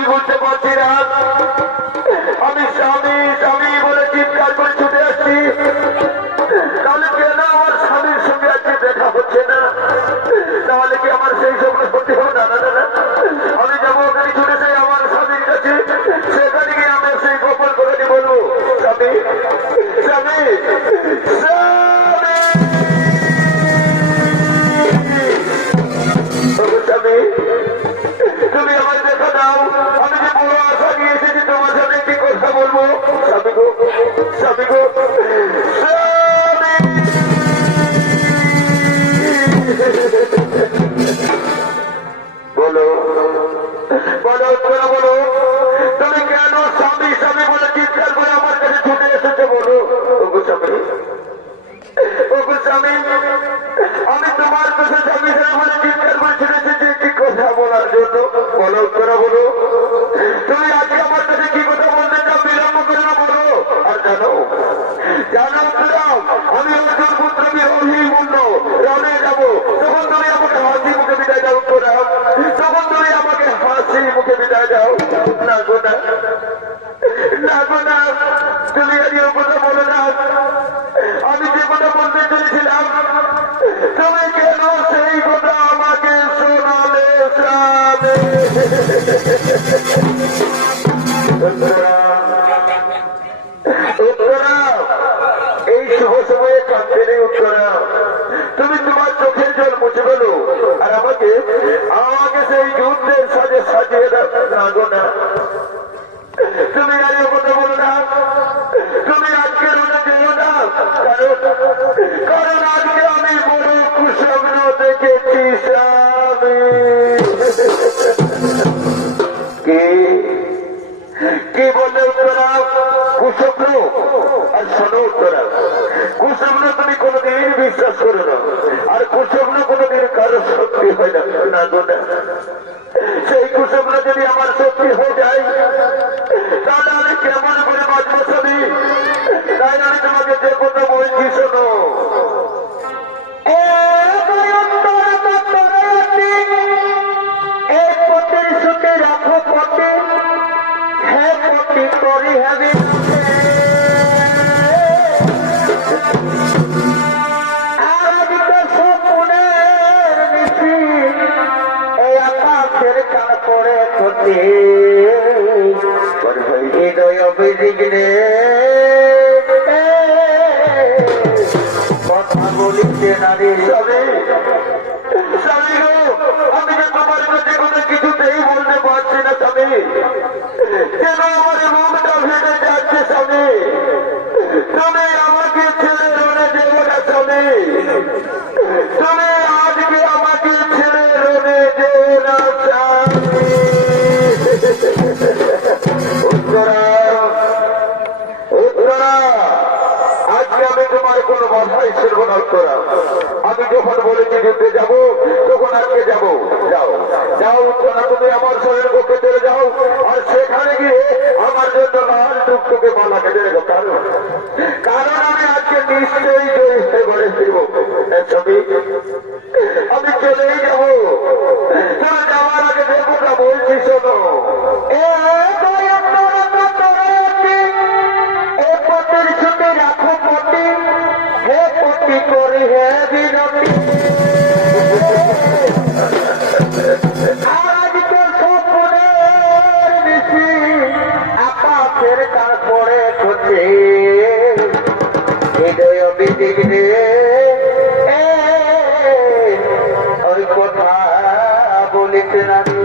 কিছুই বুঝতে পারছি না। আমি স্বামী স্বামী বলে চিৎকার করে ছুটে আসছি, তাহলে কেন আমার স্বামীর সঙ্গে আজকে দেখা হচ্ছে না? তাহলে কি আমার সেই স্বপ্ন সত্যি হবে? না না না, আমি যাবো ওখানে ছুটে যাই আমার স্বামীর কাছে, সেখানে গিয়ে আমি সেই গোপন করে বলবো, স্বামী স্বামী স্বামী, তুমি আমার দেখা দাও। আমি যে বড় আশা নিয়ে এসেছি তোমার সাথে একটি কথা বলবো। স্বামী গো, স্বামী গো, বলো বলো উত্তরা বলো, তুমি কেন স্বামী স্বামী বলে চিৎকার করে আমার কাছে ছুটে এসেছো? বলো ওগো স্বামী, ওগো স্বামী, আমি তোমার কাছে স্বামী স্বামী বলে চিৎকার করে ছুটে এসেছি একটি কথা বলার জন্য। বলো উত্তরা বলো, তুমি আজকে আমার কাছে কি কথা বলতে চাও? বিলম্ব করে না বলো। আর জানো জানো উত্তরা, আমি অর্জুন পুত্র বিরোহী মূল্য রণে যাবো, তখন তুমি আমাকে হাসি মুখে বিদায় দাও উত্তরা, তখন তুমি আমাকে হাসি মুখে বিদায় দাও। না গো না, না গো না, তুমি আজকে কথা বলো না। আমি যে কথা বলতে চলেছিলাম, তুমি কেন সেই কথা আমাকে শোনালে? উত্তরা, এই শুভ সময়ে কাঁদতে নেই উত্তরা, তুমি তোমার চোখের জল মুছে ফেলো আর আমাকে আমাকে সেই যুদ্ধের সাজে সাজিয়ে না গো না। তুমি আর কথা বলো না, তুমি আজকে রোজা যেও না, কারণ আজকে আমি বড় কুস্বপ্ন দেখেছি। স্বামী কি বললে উত্তরা? কুস্বপ্ন? আর শোনো উত্তরা, কুস্বপ্ন তুমি কোনোদিন বিশ্বাস করো না, আর কুস্বপ্ন কোনোদিন কারো সত্যি হয় না। না গো না, সেই কুস্বপ্ন যদি আমার সত্যি হয়ে যায়, তাহলে আমি কেমন করে বাঁচবো স্বামী? তাই আমি তোমাকে যে কথা বলছি শোনো। এই প্রতিশ্রুতি রাখো পটে, হ্যাঁ পটি করি হবে হৃদয় বিঘ্নে কথা বলিতে নারী। স্বামী গো, আমি যে তোমার কাছে কোনো কিছুতেই বলতে পারছি না স্বামী, কেন আমার মুখটা ভেঙে যাচ্ছে স্বামী? তুমি আমাকে ছেড়ে রনে যেও না স্বামী, তুমি আজকে আমাকে ছেড়ে রনে যেও না স্বামী। আজকে আমি তোমার কোন বাধাই ছিড়ব না উত্তরা। আমি যখন বলেছি যুদ্ধে যাবো, তখন আজকে যাবো। যাও যাও উত্তরা, তুমি আমার শরীর পক্ষে চলে যাও, আর সেখানে গিয়ে আমার জন্য লাল টুকটুকে মালা কেটে রেখো। কারণ আমি আজকে নিশ্চয়ই জয়ী হয়ে ঘরে ফিরব। ছবি আমি চলেই যাবো, তুমি যাওয়ার আগে দেখো না বলছি শোনো। রাখো পটি, হে পটি করি হে বিনতি, আজকে স্বপ্নের বেশি আকাশের তারপরে করছে হৃদয় বিদিগ্নে ওই কথা বলিতে নামি।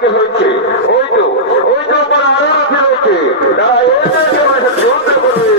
কি হয়েছে? ওই তো আমার আরো রথি রয়েছে, তারা এদেরকে আমার সাথে যুদ্ধ করবে।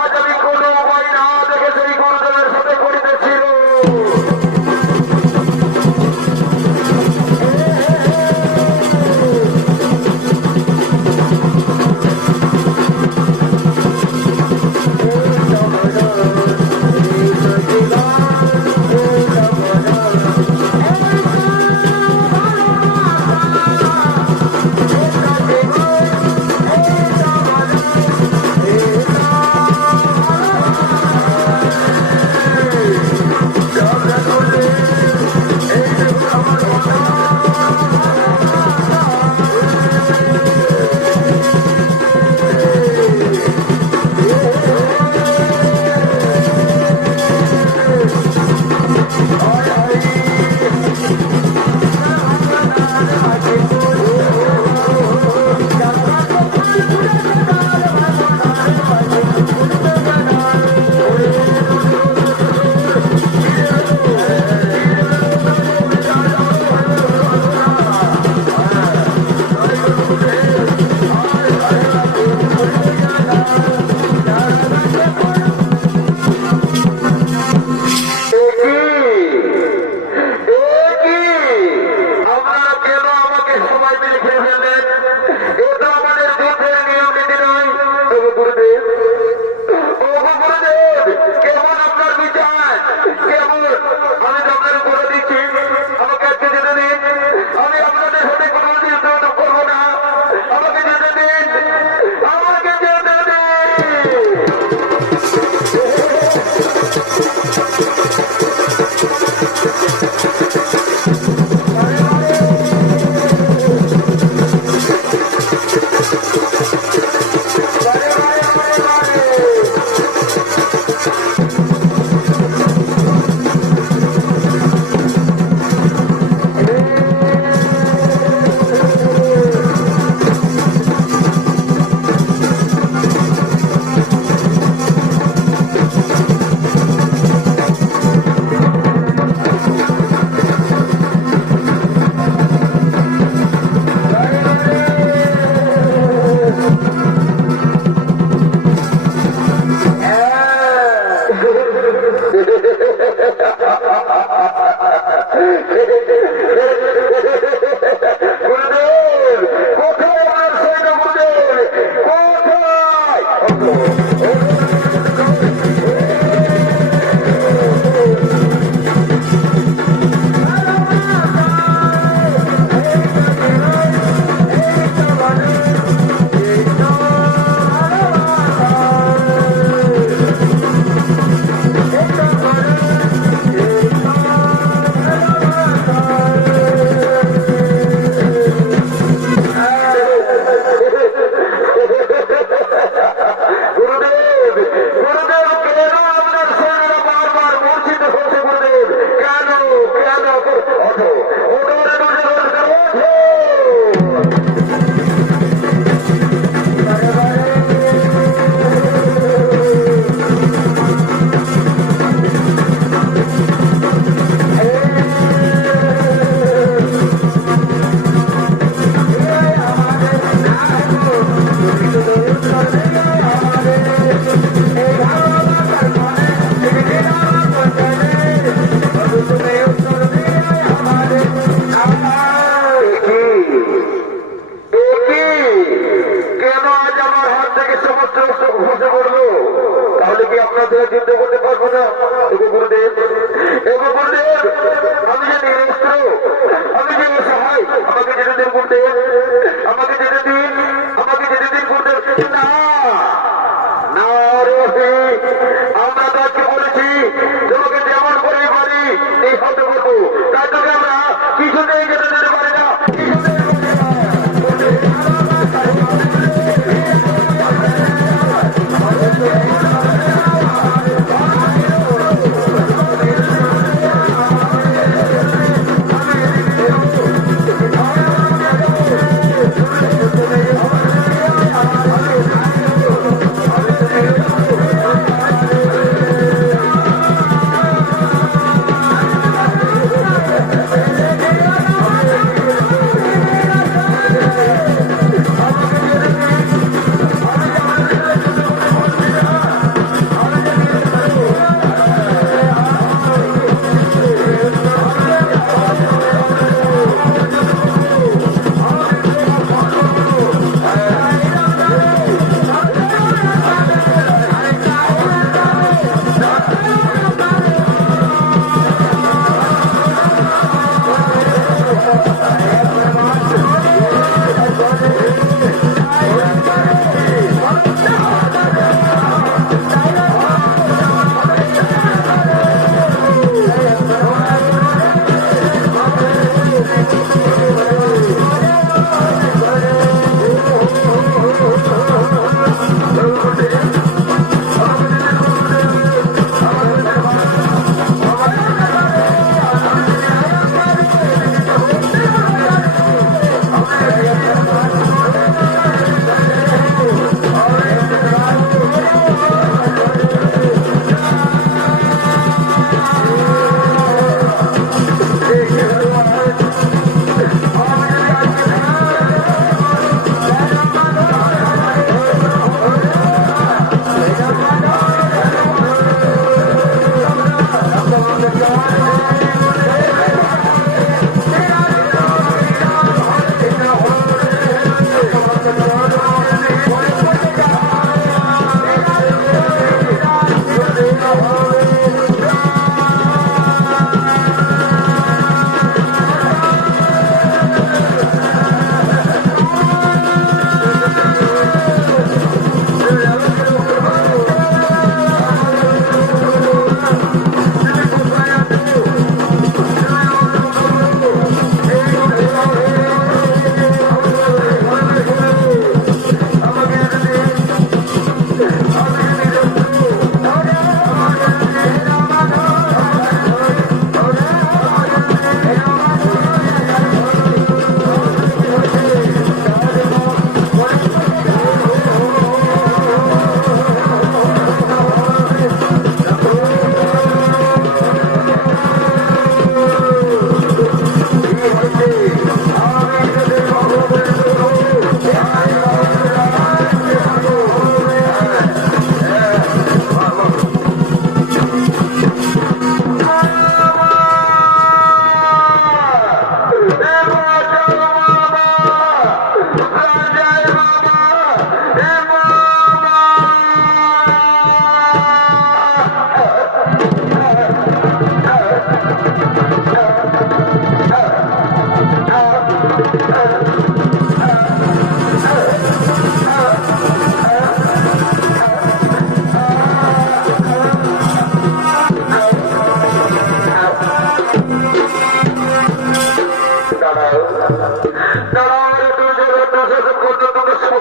আজ আমি কোনো উপায় না দেখে সেই গুরুদেবের সাথে করিতেছিল।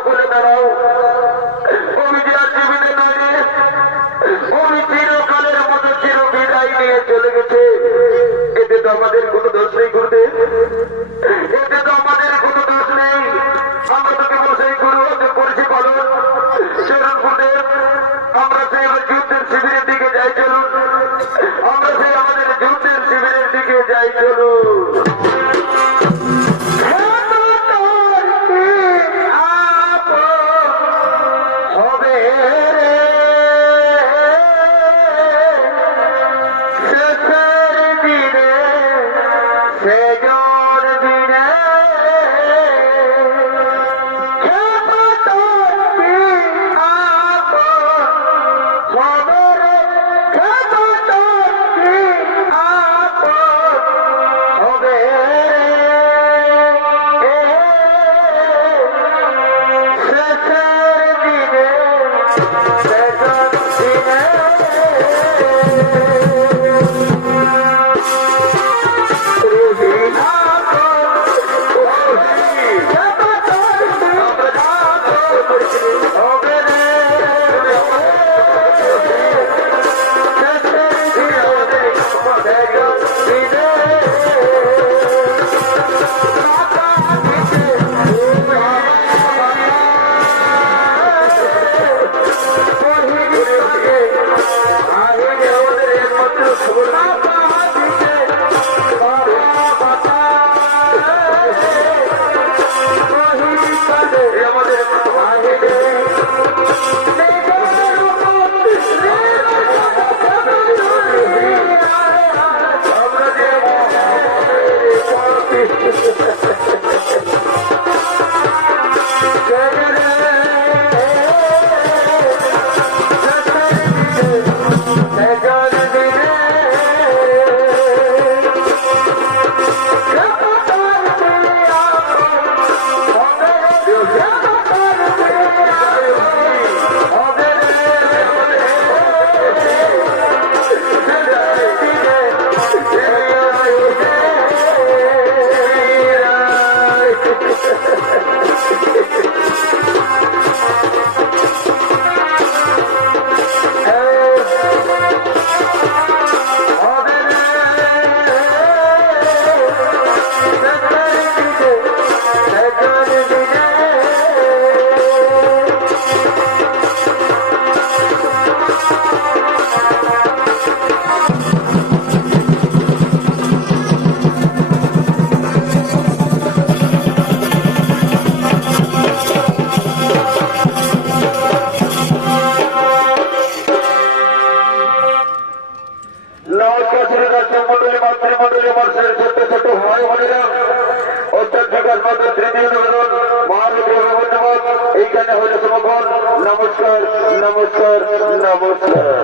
বলে দাঁড়াও, তুমি যে আর জীবিত নয়, তুমি চিরকালের মতো চির বিদায় নিয়ে চলে গেছে। এতে তো আমাদের কোনো দোষ নেই গুরুদেব, এতে তো আমাদের কোনো দোষ নেই। আমরা তোকে বসেই গুরু করেছি পালন। চলুন গুরুদেব, আমরা সেই যুদ্ধের শিবিরের দিকে যাই। চলুন, আমরা সেই আমাদের যুদ্ধের শিবিরের দিকে যাই। চলুন। মাতৃমণ্ডলী মানুষের ছোট্ট ছোট ভাই বোনেরা, অত্যধিক তৃতীয় নিবেদন মহাদেবের ধন্যবাদ। এইখানে হইল সমাপন। নমস্কার, নমস্কার, নমস্কার।